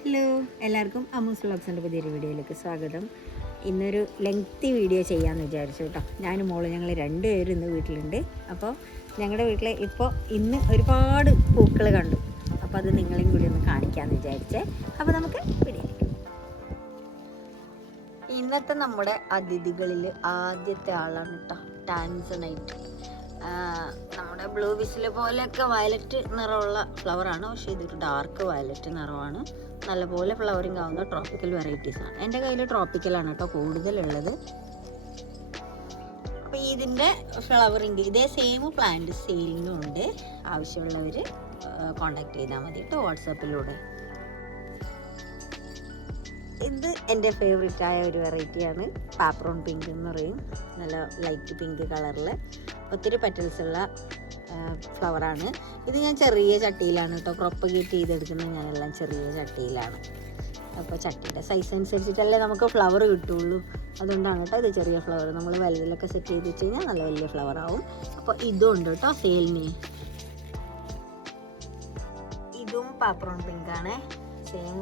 Hello, എല്ലാവർക്കും അമ്മൂസ് വ്ളോഗ്സിൻ്റെ പുതിയൊരു വീഡിയോയിലേക്ക് സ്വാഗതം. ഇന്നൊരു ലെങ്തി വീഡിയോ ചെയ്യാമെന്ന് വിചാരിച്ചു കേട്ടോ. ഞാനും മോള് ഞങ്ങൾ രണ്ടുപേരും ഇന്ന് വീട്ടിലുണ്ട്. അപ്പോൾ ഞങ്ങളുടെ വീട്ടിൽ ഇന്ന് ഒരുപാട് പൂക്കൾ കണ്ടു. അപ്പോൾ അത് നിങ്ങളെയും കൂടി ഒന്ന് കാണിക്കാമെന്ന് വിചാരിച്ചേ. അപ്പോൾ നമുക്ക് വീഡിയോയിലേക്ക്. ഇന്നത്തെ നമ്മുടെ അതിഥികളിൽ ആദ്യത്തെ ആളാണ് കേട്ടോ, ടാൻസണൈറ്റ്. നമ്മുടെ ബ്ലൂ വിസിൽ പോലെയൊക്കെ വയലറ്റ് നിറമുള്ള ഫ്ലവറാണ്, പക്ഷേ ഇതൊരു ഡാർക്ക് വയലറ്റ് നിറമാണ്. നല്ലപോലെ ഫ്ലവറിങ് ആവുന്ന ട്രോപ്പിക്കൽ വെറൈറ്റീസാണ്. എൻ്റെ കയ്യിൽ ട്രോപ്പിക്കലാണ് കേട്ടോ കൂടുതലുള്ളത്. അപ്പോൾ ഇതിൻ്റെ ഫ്ലവറിങ് ഇതേ സെയിം പ്ലാന്റ് സെയിലിങ്ങും ഉണ്ട്. ആവശ്യമുള്ളവർ കോണ്ടാക്ട് ചെയ്താൽ മതി കേട്ടോ വാട്സാപ്പിലൂടെ. ഇത് എൻ്റെ ഫേവറേറ്റായ ഒരു വെറൈറ്റിയാണ്, പാപ്രോൺ പിങ്ക് എന്ന് പറയും. നല്ല ലൈറ്റ് പിങ്ക് കളറിൽ ഒത്തിരി പെറ്റൽസ് ഉള്ള ഫ്ലവറാണ്. ഇത് ഞാൻ ചെറിയ ചട്ടിയിലാണ് കേട്ടോ പ്രൊപ്പഗേറ്റ് ചെയ്തെടുക്കുന്നത്. ഞാനെല്ലാം ചെറിയ ചട്ടിയിലാണ്. അപ്പോൾ ചട്ടിയുടെ സൈസ് അനുസരിച്ചിട്ടല്ലേ നമുക്ക് ഫ്ലവർ കിട്ടുള്ളൂ. അതുകൊണ്ടാണ് കേട്ടോ ഇത് ചെറിയ ഫ്ലവർ. നമ്മൾ വലുതിലൊക്കെ സെറ്റ് ചെയ്ത് വെച്ച് കഴിഞ്ഞാൽ നല്ല വലിയ ഫ്ലവർ ആവും. അപ്പോൾ ഇതും ഉണ്ട് കേട്ടോ സെയിലിന്. ഇതും പാപ്രോൺ പിങ്കാണ്, സെയിം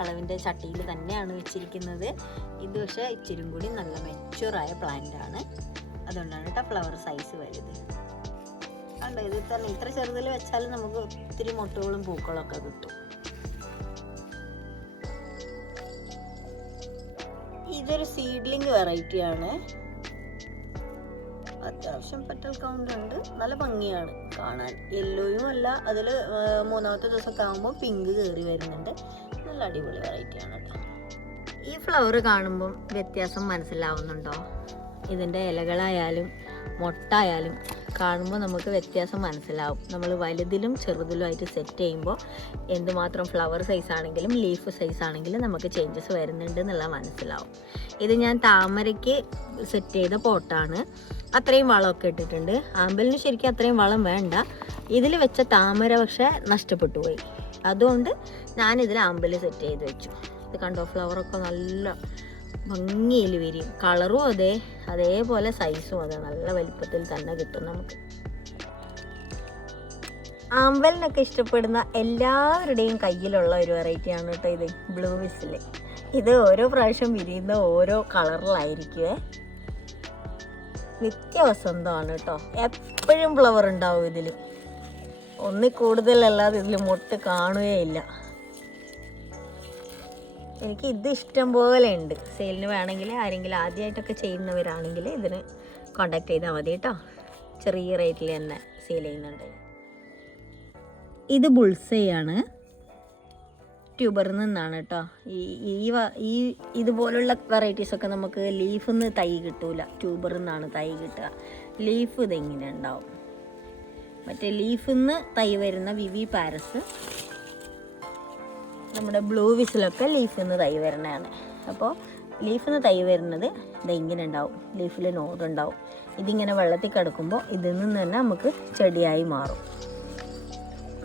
അളവിൻ്റെ ചട്ടിയിൽ തന്നെയാണ് വെച്ചിരിക്കുന്നത്. ഇത് പക്ഷേ ഇച്ചിരി കൂടി നല്ല മെച്യൂറായ പ്ലാന്റ് ആണ്. അതുകൊണ്ടാണ് കേട്ടോ ഫ്ലവർ സൈസ് വലുത്. അല്ല, ഇത് തന്നെ ഇത്ര ചെറുതിൽ വെച്ചാലും നമുക്ക് ഒത്തിരി മുട്ടുകളും പൂക്കളൊക്കെ കിട്ടും. ഇതൊരു സീഡ്ലിംഗ് വെറൈറ്റി ആണ്. അത്യാവശ്യം പെറ്റൽ കൗണ്ട് ഉണ്ട്, നല്ല ഭംഗിയാണ് കാണാൻ. യെല്ലോയും അല്ല, അതിൽ മൂന്നാമത്തെ ദിവസമൊക്കെ ആകുമ്പോൾ പിങ്ക് കയറി വരുന്നുണ്ട്. നല്ല അടിപൊളി വെറൈറ്റി ആണ് കേട്ടോ. ഈ ഫ്ലവർ കാണുമ്പം വ്യത്യാസം മനസ്സിലാവുന്നുണ്ടോ? ഇതിൻ്റെ ഇലകളായാലും മൊട്ടായാലും കാണുമ്പോൾ നമുക്ക് വ്യത്യാസം മനസ്സിലാവും. നമ്മൾ വലുതിലും ചെറുതിലുമായിട്ട് സെറ്റ് ചെയ്യുമ്പോൾ എന്തുമാത്രം ഫ്ലവർ സൈസ് ആണെങ്കിലും ലീഫ് സൈസ് ആണെങ്കിലും നമുക്ക് ചേഞ്ചസ് വരുന്നുണ്ട് എന്നുള്ള മനസ്സിലാവും. ഇത് ഞാൻ താമരയ്ക്ക് സെറ്റ് ചെയ്ത പോട്ടാണ്. അത്രയും വളമൊക്കെ ഇട്ടിട്ടുണ്ട്. ആമ്പലിന് ശരിക്കും അത്രയും വളം വേണ്ട. ഇതിൽ വെച്ച താമര പക്ഷേ നഷ്ടപ്പെട്ടു പോയി. അതുകൊണ്ട് ഞാനിതിൽ ആമ്പൽ സെറ്റ് ചെയ്ത് വെച്ചു. ഇത് കണ്ടോ, ഫ്ലവറൊക്കെ നല്ല ഭംഗിയിൽ വിരിയും. കളറും അതേപോലെ സൈസും നല്ല വലിപ്പത്തിൽ തന്നെ കിട്ടും നമുക്ക്. ആമ്പലിനൊക്കെ ഇഷ്ടപ്പെടുന്ന എല്ലാവരുടെയും കയ്യിലുള്ള ഒരു വെറൈറ്റിയാണ് കേട്ടോ ഇത്, ബ്ലൂ വിസിൽ. ഇത് ഓരോ പ്രാവശ്യം വിരിയുന്ന ഓരോ കളറിലായിരിക്കുവേ. നിത്യവസന്തമാണ് കേട്ടോ. എപ്പോഴും ഫ്ലവർ ഉണ്ടാവും ഇതിൽ. ഒന്നിൽ കൂടുതലല്ലാതെ ഇതിൽ മൊട്ട് കാണുകയില്ല. എനിക്ക് ഇത് ഇഷ്ടം പോലെ ഉണ്ട്. സെയിലിന് വേണമെങ്കിൽ ആരെങ്കിലും ആദ്യമായിട്ടൊക്കെ ചെയ്യുന്നവരാണെങ്കിൽ ഇതിന് കോണ്ടാക്ട് ചെയ്താൽ മതി കേട്ടോ. ചെറിയ റേറ്റിൽ തന്നെ സെയിൽ ചെയ്യുന്നുണ്ട്. ഇത് ബുൾസൈ ആണ്, ട്യൂബറിൽ നിന്നാണ് കേട്ടോ. ഈ ഇതുപോലുള്ള വെറൈറ്റീസൊക്കെ നമുക്ക് ലീഫിൽ നിന്ന് തൈ കിട്ടൂല, ട്യൂബറിൽ നിന്നാണ് തൈ കിട്ടുക. ലീഫ് ഇതിങ്ങനെ ഉണ്ടാവും. മറ്റേ ലീഫിൽ നിന്ന് തൈ വരുന്ന വിവി പാരസ്, നമ്മുടെ ബ്ലൂ വിസിലൊക്കെ ലീഫിൽ നിന്ന് തൈ വരുന്നതാണ്. അപ്പോൾ ലീഫിൽ നിന്ന് തൈ വരുന്നത് ഇങ്ങനെ ഉണ്ടാവും, ലീഫിൽ നോടുണ്ടാവും. ഇതിങ്ങനെ വെള്ളത്തിൽ കിടക്കുമ്പോൾ ഇതിൽ നിന്ന് തന്നെ നമുക്ക് ചെടിയായി മാറും.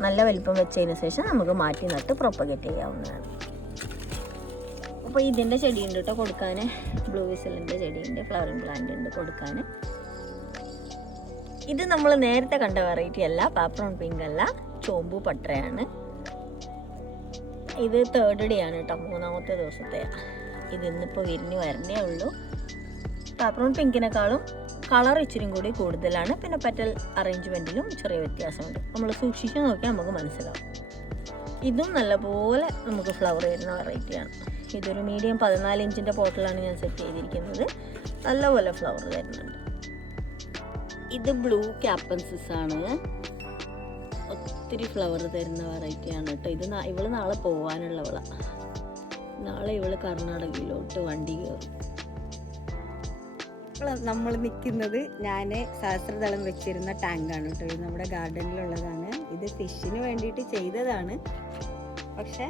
നല്ല വലിപ്പം വെച്ചതിന് ശേഷം നമുക്ക് മാറ്റി നട്ട് പ്രൊപ്പഗേറ്റ് ചെയ്യാവുന്നതാണ്. അപ്പോൾ ഇതിൻ്റെ ചെടിയുണ്ട് കേട്ടോ കൊടുക്കാൻ. ബ്ലൂ വിസിലിൻ്റെ ചെടിയുണ്ട്, ഫ്ലവറിങ് പ്ലാന്റ് ഉണ്ട് കൊടുക്കാൻ. ഇത് നമ്മൾ നേരത്തെ കണ്ട വെറൈറ്റി അല്ല, പാപ്രോൺ പിങ്ക് അല്ല, ചോമ്പു പട്ടറയാണ്. ഇത് 3rd ഡേ ആണ് കേട്ടോ, 3ാമത്തെ ദിവസത്തെ. ഇത് ഇന്നിപ്പോൾ വിരിഞ്ഞ് വരണേ ഉള്ളൂ. പാപ്രോൺ പിങ്കിനേക്കാളും കളർ ഇച്ചിരി കൂടി കൂടുതലാണ്. പിന്നെ പെറ്റൽ അറേഞ്ച്മെൻറ്റിലും ചെറിയ വ്യത്യാസമുണ്ട്. നമ്മൾ സൂക്ഷിച്ച് നോക്കിയാൽ നമുക്ക് മനസ്സിലാവും. ഇതും നല്ലപോലെ നമുക്ക് ഫ്ലവർ വരുന്ന വെറൈറ്റിയാണ്. ഇതൊരു മീഡിയം 14 ഇഞ്ചിൻ്റെ പോട്ടിലാണ് ഞാൻ സെറ്റ് ചെയ്തിരിക്കുന്നത്. നല്ലപോലെ ഫ്ലവർ വരുന്നുണ്ട്. ഇത് ബ്ലൂ ക്യാപ്പൻസിസ് ആണ്, ഒത്തിരി ഫ്ലവർ തരുന്ന വെറൈറ്റിയാണ് കേട്ടോ. ഇത് ഇവള് നാളെ പോകാനുള്ളവളാണ്. നാളെ ഇവള് കർണാടകയിലോട്ട് വണ്ടി കയറും. നമ്മൾ നിൽക്കുന്നത് ഞാൻ സഹസ്രദളം വെച്ചിരുന്ന ടാങ്കാണ് കേട്ടോ. ഇത് നമ്മുടെ ഗാർഡനിലുള്ളതാണ്. ഇത് ഫിഷിന് വേണ്ടിയിട്ട് ചെയ്തതാണ്. പക്ഷേ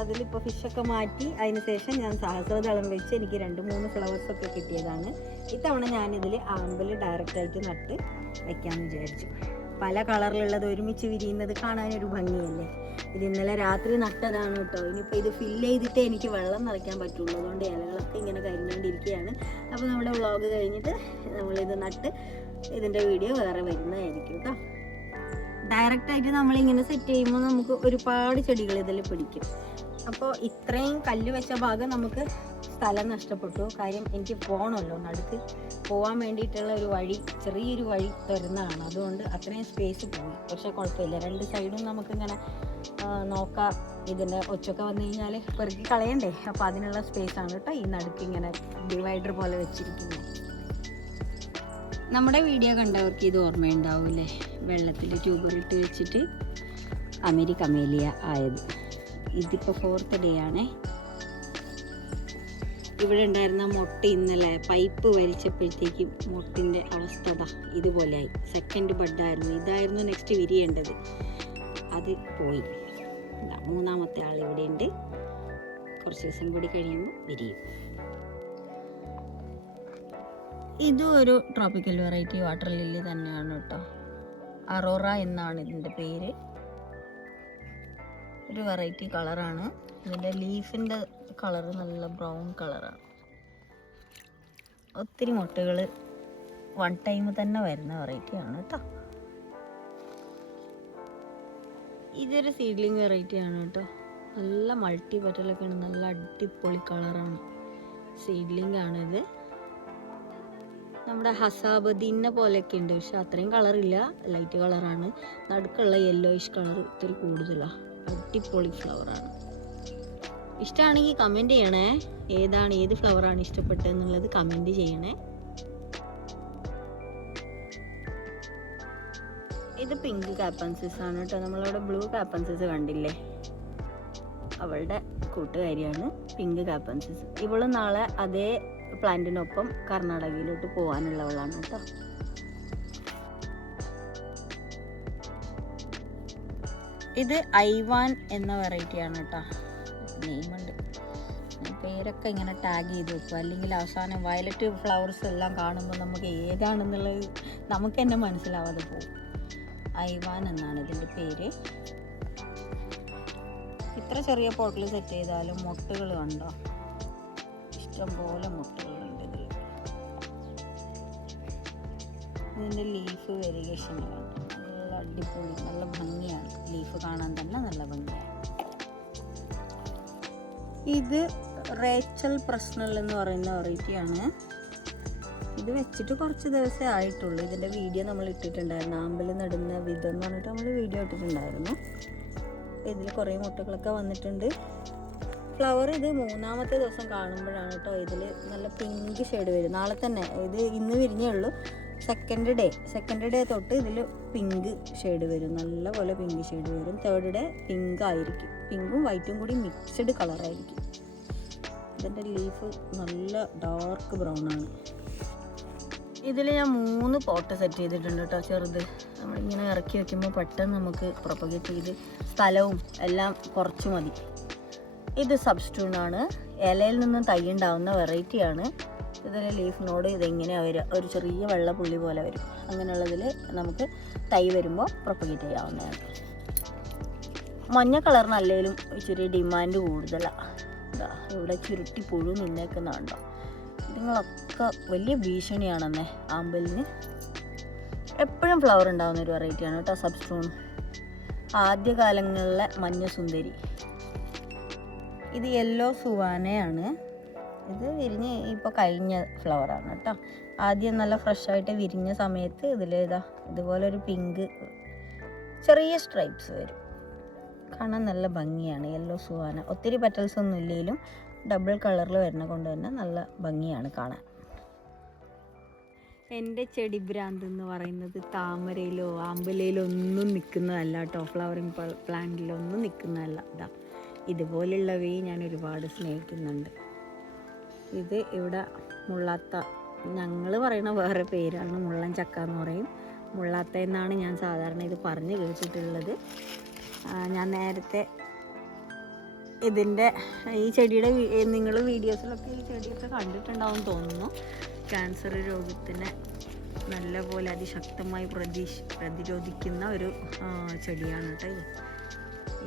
അതിലിപ്പോൾ ഫിഷൊക്കെ മാറ്റി അതിന് ശേഷം ഞാൻ സഹസ്രദളം വെച്ച് എനിക്ക് 2-3 ഫ്ലവേഴ്സൊക്കെ കിട്ടിയതാണ്. ഇത്തവണ ഞാനിതിൽ ആമ്പൽ ഡയറക്റ്റായിട്ട് നട്ട് വെക്കാമെന്ന് വിചാരിച്ചു. പല കളറിലുള്ളത് ഒരുമിച്ച് വിരിയുന്നത് കാണാനൊരു ഭംഗിയല്ലേ. ഇത് ഇന്നലെ രാത്രി നട്ടതാണ് കേട്ടോ. ഇനിയിപ്പോൾ ഇത് ഫില്ല് ചെയ്തിട്ടേ എനിക്ക് വെള്ളം നിറയ്ക്കാൻ പറ്റുള്ളൂ. അതുകൊണ്ട് ഇലകളൊക്കെ ഇങ്ങനെ കരിഞ്ഞുകൊണ്ടിരിക്കുകയാണ്. അപ്പോൾ നമ്മുടെ വ്ളോഗ് കഴിഞ്ഞിട്ട് നമ്മളിത് നട്ട് ഇതിൻ്റെ വീഡിയോ വേറെ വരുന്നതായിരിക്കും കേട്ടോ. ഡയറക്റ്റായിട്ട് നമ്മളിങ്ങനെ സെറ്റ് ചെയ്യുമ്പോൾ നമുക്ക് ഒരുപാട് ചെടികൾ ഇതിൽ പിടിക്കും. അപ്പോൾ ഇത്രയും കല്ല് വെച്ച ഭാഗം നമുക്ക് സ്ഥലം നഷ്ടപ്പെട്ടു. കാര്യം എനിക്ക് പോകണമല്ലോ, നടുക്ക് പോകാൻ വേണ്ടിയിട്ടുള്ള ഒരു വഴി, ചെറിയൊരു വഴി തുറന്നതാണ്. അതുകൊണ്ട് അത്രയും സ്പേസ് പോയി. പക്ഷേ കുഴപ്പമില്ല, രണ്ട് സൈഡും നമുക്കിങ്ങനെ നോക്കാം. ഇതിൻ്റെ ഒച്ചൊക്കെ വന്നു കഴിഞ്ഞാൽ പെറുക്കി കളയണ്ടേ, അപ്പോൾ അതിനുള്ള സ്പേസാണ് കേട്ടോ ഈ നടുക്ക് ഇങ്ങനെ ഡിവൈഡർ പോലെ വെച്ചിരിക്കുന്നത്. നമ്മുടെ വീഡിയോ കണ്ടവർക്ക് ഇത് ഓർമ്മയുണ്ടാവില്ലേ, വെള്ളത്തിൽ ട്യൂബറിട്ട് വെച്ചിട്ട് അമേരിക്കമേലിയ ആയത്. ഇതിപ്പോൾ 4th ഡേ ആണേ. ഇവിടെ ഉണ്ടായിരുന്ന മുട്ട ഇന്നലെ പൈപ്പ് വലിച്ചപ്പോഴത്തേക്കും മുട്ടിൻ്റെ അവസ്ഥ ഇതുപോലെയായി. 2nd ബഡായിരുന്നു, ഇതായിരുന്നു നെക്സ്റ്റ് വിരിയേണ്ടത്, അത് പോയി. 3ാമത്തെ ആൾ ഇവിടെ ഉണ്ട്. കുറച്ച് ദിവസം കൂടി കഴിയുമ്പോൾ വിരിയും. ഇതും ഒരു ട്രോപ്പിക്കൽ വെറൈറ്റി വാട്ടർ ലില്ലി തന്നെയാണ് കേട്ടോ. അറോറ എന്നാണ് ഇതിൻ്റെ പേര്. ഒരു വെറൈറ്റി കളറാണ്. ഇതിൻ്റെ ലീഫിൻ്റെ കളറ് നല്ല ബ്രൗൺ കളറാണ്. ഒത്തിരി മുട്ടകൾ 1 ടൈം തന്നെ വരുന്ന വെറൈറ്റിയാണ് കേട്ടോ. ഇതൊരു സീഡ്ലിംഗ് വെറൈറ്റിയാണ് കേട്ടോ. നല്ല മൾട്ടി പെറ്റലൊക്കെയാണ്, നല്ല അടിപൊളി കളറാണ്. സീഡ്ലിംഗ് ആണിത്. നമ്മുടെ ഹസാബദീനെ പോലെയൊക്കെ ഉണ്ട്, പക്ഷെ അത്രയും കളറില്ല, ലൈറ്റ് കളറാണ്. നടുക്കുള്ള യെല്ലോയിഷ് കളർ ഇത്തിരി കൂടുതലാണ്. അടിപൊളി ഫ്ലവറാണ്. ഇഷ്ടമാണെങ്കിൽ കമൻറ്റ് ചെയ്യണേ. ഏത് ഫ്ലവറാണ് ഇഷ്ടപ്പെട്ടതെന്നുള്ളത് കമൻറ്റ് ചെയ്യണേ. ഇത് പിങ്ക് കാപ്പൻസിസ് ആണ് കേട്ടോ. നമ്മളവിടെ ബ്ലൂ കാപ്പൻസിസ് കണ്ടില്ലേ, അവളുടെ കൂട്ടുകാരിയാണ് പിങ്ക് കാപ്പൻസിസ്. ഇവള് നാളെ അതേ പ്ലാന്റിനൊപ്പം കർണാടകയിലോട്ട് പോകാനുള്ളവളാണ് കേട്ടോ. ഇത് ഐവാൻ എന്ന വെറൈറ്റിയാണ് കേട്ടോ. നെയിമുണ്ട്, പേരൊക്കെ ഇങ്ങനെ ടാഗ് ചെയ്ത് വെക്കുക, അല്ലെങ്കിൽ അവസാനം വയലറ്റ് ഫ്ലവേഴ്സ് എല്ലാം കാണുമ്പോൾ നമുക്ക് ഏതാണെന്നുള്ളത് നമുക്ക് തന്നെ മനസ്സിലാവാതെ പോകും. ഐവാൻ എന്നാണ് ഇതിൻ്റെ പേര്. ഇത്ര ചെറിയ പോട്ടിൽ സെറ്റ് ചെയ്താലും മുട്ടുകൾ കണ്ടോ, ഇഷ്ടംപോലെ മുട്ടുകളുണ്ട് ഇതിൽ. ഇതിൻ്റെ ലീഫ് വെരിഗേഷനിലാണ്, നല്ല അടിപൊളി, നല്ല ഭംഗിയാണ്. ലീഫ് കാണാൻ തന്നെ നല്ല ഭംഗിയാണ്. ഇത് റേച്ചൽ പ്രശ്നൽ എന്ന് പറയുന്ന വെറൈറ്റിയാണ്. ഇത് വെച്ചിട്ട് കുറച്ച് ദിവസമേ ആയിട്ടുള്ളൂ. ഇതിൻ്റെ വീഡിയോ നമ്മൾ ഇട്ടിട്ടുണ്ടായിരുന്നു, ആമ്പൽ നടുന്ന വിധം എന്ന് പറഞ്ഞിട്ട് നമ്മൾ വീഡിയോ ഇട്ടിട്ടുണ്ടായിരുന്നു. ഇതിൽ കുറേ മുട്ടകളൊക്കെ വന്നിട്ടുണ്ട്. ഫ്ലവർ ഇത് 3ാമത്തെ ദിവസം കാണുമ്പോഴാണ് കേട്ടോ ഇതിൽ നല്ല പിങ്ക് ഷെയ്ഡ് വരും. നാളെ തന്നെ, ഇത് ഇന്ന് വിരിഞ്ഞേ ഉള്ളൂ. സെക്കൻഡ് ഡേ തൊട്ട് ഇതിൽ പിങ്ക് ഷെയ്ഡ് വരും, നല്ല പോലെ പിങ്ക് ഷെയ്ഡ് വരും. 3rd ഡേ പിങ്ക് ആയിരിക്കും, പിങ്കും വൈറ്റും കൂടി മിക്സഡ് കളറായിരിക്കും. ഇതിൻ്റെ ലീഫ് നല്ല ഡാർക്ക് ബ്രൗൺ ആണ്. ഇതിൽ ഞാൻ 3 പോട്ട് സെറ്റ് ചെയ്തിട്ടുണ്ട് കേട്ടോ, ചെറുത്. നമ്മളിങ്ങനെ ഇറക്കി വെക്കുമ്പോൾ പെട്ടെന്ന് നമുക്ക് പ്രൊപ്പഗേറ്റ് ചെയ്ത് സ്ഥലവും എല്ലാം കുറച്ച് മതി. ഇത് സബ്സ്റ്റൂണാണ്, ഇലയിൽ നിന്നും തൈ ഉണ്ടാവുന്ന വെറൈറ്റിയാണ്. ഇതിൽ ലീഫിനോട് ഇതെങ്ങനെയാണ് വരിക, ഒരു ചെറിയ വെള്ള പുള്ളി പോലെ വരും. അങ്ങനെയുള്ളതിൽ നമുക്ക് തൈ വരുമ്പോൾ പ്രൊപ്പഗേറ്റ് ചെയ്യാവുന്നതാണ്. മഞ്ഞ കളറിന് അല്ലെങ്കിലും ഇച്ചിരി ഡിമാൻഡ് കൂടുതലാണ്. ഇവിടെ ചുരുട്ടി പുഴു നിന്നേക്കുന്നുണ്ടോ. നിങ്ങളൊക്കെ വലിയ ഭീഷണിയാണെന്നേ ആമ്പലിന്. എപ്പോഴും ഫ്ലവർ ഉണ്ടാകുന്ന ഒരു വെറൈറ്റിയാണ് കേട്ടോ സബ്സ്റ്റൂൺ. ആദ്യകാലങ്ങളിലെ മഞ്ഞ സുന്ദരി. ഇത് യെല്ലോ സുവാനയാണ്. ഇത് വിരിഞ്ഞ് ഇപ്പോൾ കഴിഞ്ഞ ഫ്ലവറാണ് കേട്ടോ. ആദ്യം നല്ല ഫ്രഷായിട്ട് വിരിഞ്ഞ സമയത്ത് ഇതുപോലൊരു പിങ്ക് ചെറിയ സ്ട്രൈപ്സ് വരും. കാണാൻ നല്ല ഭംഗിയാണ് യെല്ലോ സുവാന. ഒത്തിരി പെറ്റൽസ് ഒന്നും ഇല്ലെങ്കിലും ഡബിൾ കളറിൽ വരുന്ന കൊണ്ട് തന്നെ നല്ല ഭംഗിയാണ് കാണാൻ. എൻ്റെ ചെടി ഭ്രാന്ത് എന്ന് പറയുന്നത് താമരയിലോ ആമ്പലയിലോ ഒന്നും നിൽക്കുന്നതല്ല കേട്ടോ. ഫ്ലവറിങ് പ്ലാന്റിലൊന്നും നിൽക്കുന്നതല്ല. ഇതുപോലുള്ളവയെ ഞാൻ ഒരുപാട് സ്നേഹിക്കുന്നുണ്ട്. ഇത് ഇവിടെ മുള്ളാത്ത, ഞങ്ങൾ പറയുന്ന വേറെ പേരാണ്, മുള്ളൻ ചക്ക എന്ന് പറയും. മുള്ളാത്ത എന്നാണ് ഞാൻ സാധാരണ ഇത് പറഞ്ഞ് കേട്ടിട്ടുള്ളത്. ഞാൻ നേരത്തെ ഇതിൻ്റെ ഈ ചെടിയുടെ നിങ്ങൾ വീഡിയോസിലൊക്കെ ഈ ചെടിയൊക്കെ കണ്ടിട്ടുണ്ടാവും തോന്നുന്നു. ക്യാൻസർ രോഗത്തിനെ നല്ലപോലെ അതിശക്തമായി പ്രതിരോധിക്കുന്ന ഒരു ചെടിയാണ് കേട്ടോ ഇത്.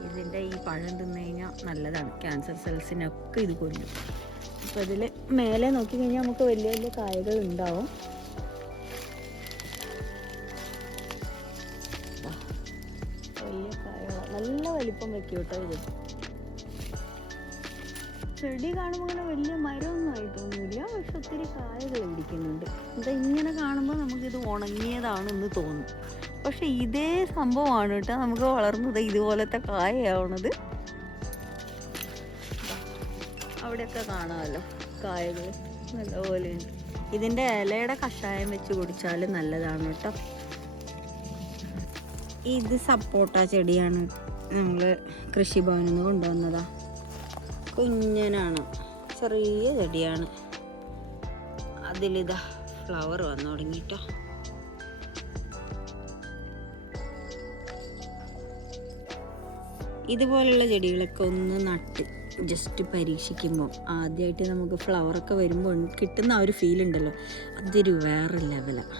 ഇതിൻ്റെ ഈ പഴം തിന്നു കഴിഞ്ഞാൽ നല്ലതാണ്, ക്യാൻസർ സെൽസിനൊക്കെ ഇത് കൊല്ലും. അപ്പോൾ ഇതിൽ മേലെ നോക്കിക്കഴിഞ്ഞാൽ നമുക്ക് വലിയ വലിയ കായകൾ ഉണ്ടാവും. വലിപ്പം വെക്കും കേട്ടോ ഇത്. ചെടി കാണുമ്പോൾ അങ്ങനെ വലിയ മരമൊന്നും ആയിട്ടൊന്നുമില്ല, പക്ഷെ ഒത്തിരി കായകൾ പിടിക്കുന്നുണ്ട്. എന്താ ഇങ്ങനെ കാണുമ്പോൾ നമുക്കിത് ഉണങ്ങിയതാണെന്ന് തോന്നും, പക്ഷെ ഇതേ സംഭവമാണ് കേട്ടോ നമുക്ക് വളർന്നത് ഇതുപോലത്തെ കായയാവണത്. അവിടെയൊക്കെ കാണാമല്ലോ കായകൾ നല്ലപോലെ ഉണ്ട്. ഇതിൻ്റെ ഇലയുടെ കഷായം വെച്ച് കുടിച്ചാലും നല്ലതാണ് കേട്ടോ. ഇത് സപ്പോട്ട ചെടിയാണ്, നമ്മൾ കൃഷിഭവനിൽ നിന്ന് കൊണ്ടുവന്നതാ. കുഞ്ഞനാണ്, ചെറിയ ചെടിയാണ്. അതിലിതാ ഫ്ലവർ വന്നു തുടങ്ങിട്ടോ. ഇതുപോലുള്ള ചെടികളൊക്കെ ഒന്ന് നട്ട് ജസ്റ്റ് പരീക്ഷിക്കുമ്പോൾ ആദ്യമായിട്ട് നമുക്ക് ഫ്ലവറൊക്കെ വരുമ്പോൾ കിട്ടുന്ന ആ ഒരു ഫീൽ ഉണ്ടല്ലോ, അതൊരു വേറെ ലെവലാണ്.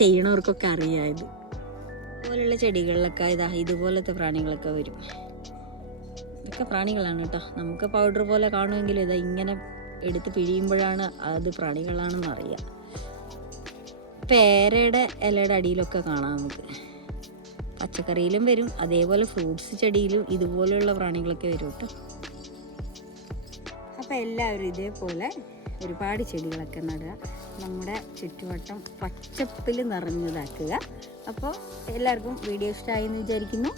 ചെയ്യണവർക്കൊക്കെ അറിയാം. ഇതുപോലുള്ള ചെടികളിലൊക്കെ ഇതുപോലത്തെ പ്രാണികളൊക്കെ വരും. ഇതൊക്കെ പ്രാണികളാണ് കേട്ടോ. നമുക്ക് പൗഡർ പോലെ കാണുമെങ്കിലും ഇങ്ങനെ എടുത്ത് പിഴിയുമ്പോഴാണ് അത് പ്രാണികളാണെന്ന് അറിയാം. പേരയുടെ ഇലയുടെ അടിയിലൊക്കെ കാണാം നമുക്ക്. പച്ചക്കറിയിലും വരും, അതേപോലെ ഫ്രൂട്ട്സ് ചെടിയിലും ഇതുപോലെയുള്ള പ്രാണികളൊക്കെ വരും കേട്ടോ. അപ്പോൾ എല്ലാവരും ഇതേപോലെ ഒരുപാട് ചെടികളൊക്കെ നടുക, നമ്മുടെ ചുറ്റുവട്ടം പച്ചപ്പിൽ നിറഞ്ഞതാക്കുക. അപ്പോൾ എല്ലാവർക്കും വീഡിയോ ഇഷ്ടമായി എന്ന് വിചാരിക്കുന്നു.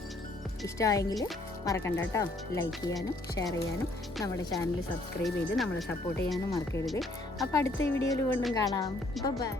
ഇഷ്ടമായെങ്കിൽ മറക്കണ്ട കേട്ടോ, ലൈക്ക് ചെയ്യാനും ഷെയർ ചെയ്യാനും നമ്മുടെ ചാനൽ സബ്സ്ക്രൈബ് ചെയ്ത് നമ്മളെ സപ്പോർട്ട് ചെയ്യാനും മറക്കരുത്. അപ്പോൾ അടുത്ത വീഡിയോയിൽ വീണ്ടും കാണാം. ബൈ.